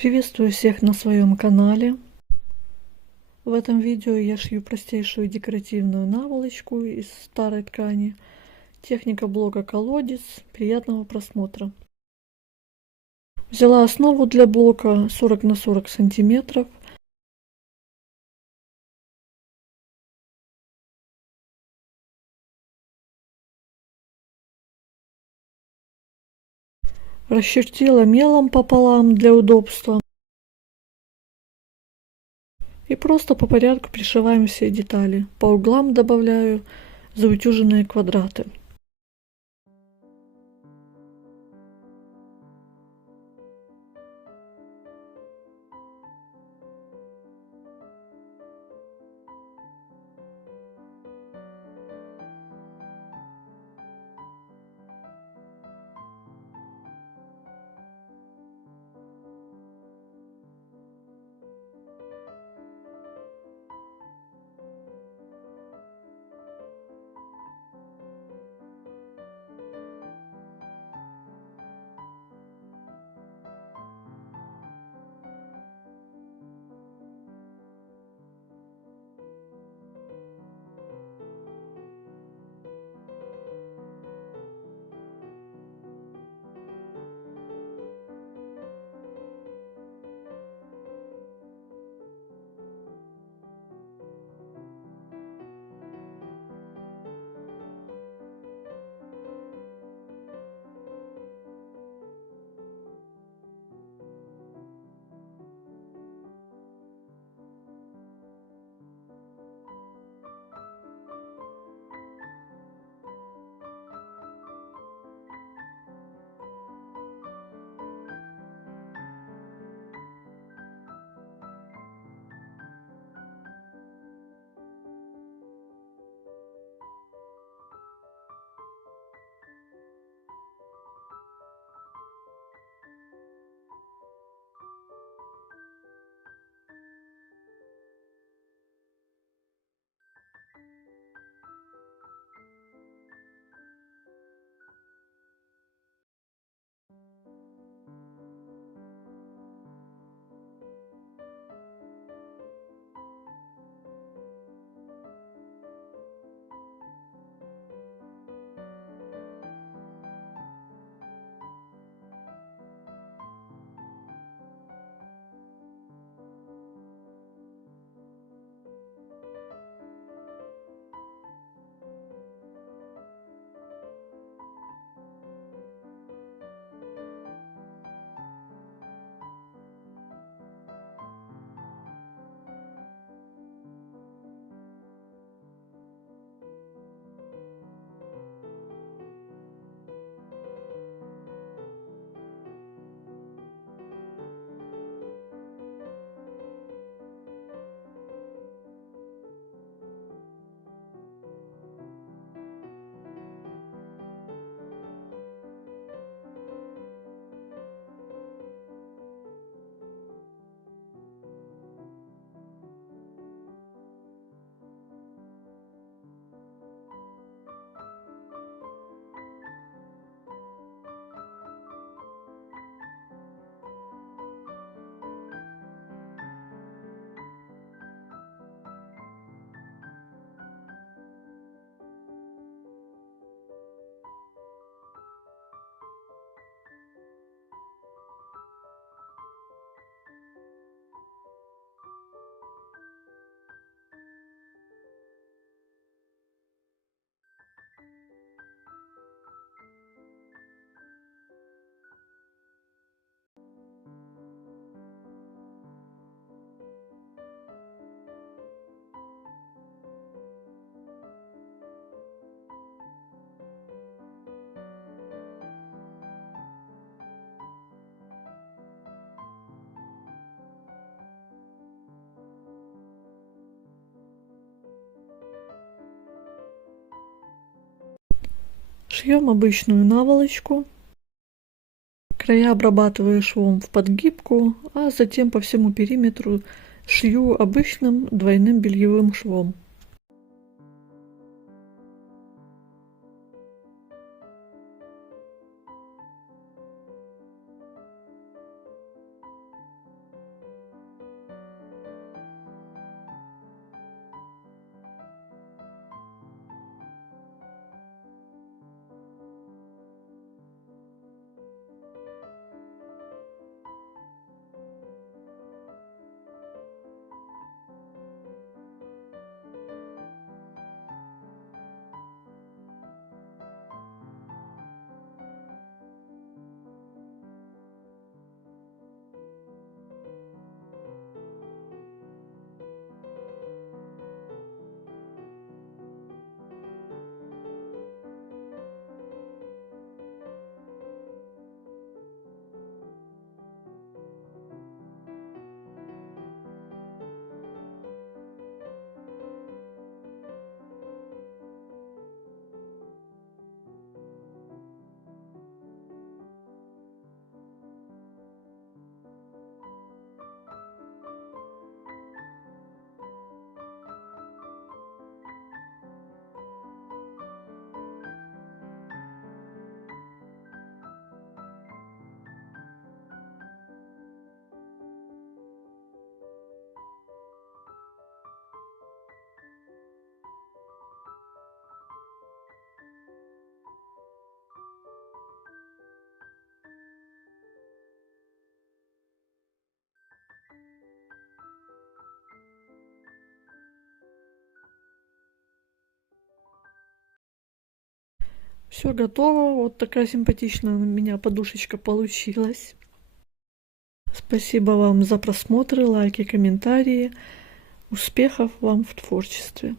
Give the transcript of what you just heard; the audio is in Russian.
Приветствую всех на своем канале. В этом видео я шью простейшую декоративную наволочку из старой ткани. Техника блока колодец. Приятного просмотра. Взяла основу для блока 40 на 40 сантиметров. Расчертила мелом пополам для удобства. И просто по порядку пришиваем все детали. По углам добавляю заутюженные квадраты. Шьем обычную наволочку. Края обрабатываю швом в подгибку, а затем по всему периметру шью обычным двойным бельевым швом. Все готово. Вот такая симпатичная у меня подушечка получилась. Спасибо вам за просмотры, лайки, комментарии. Успехов вам в творчестве!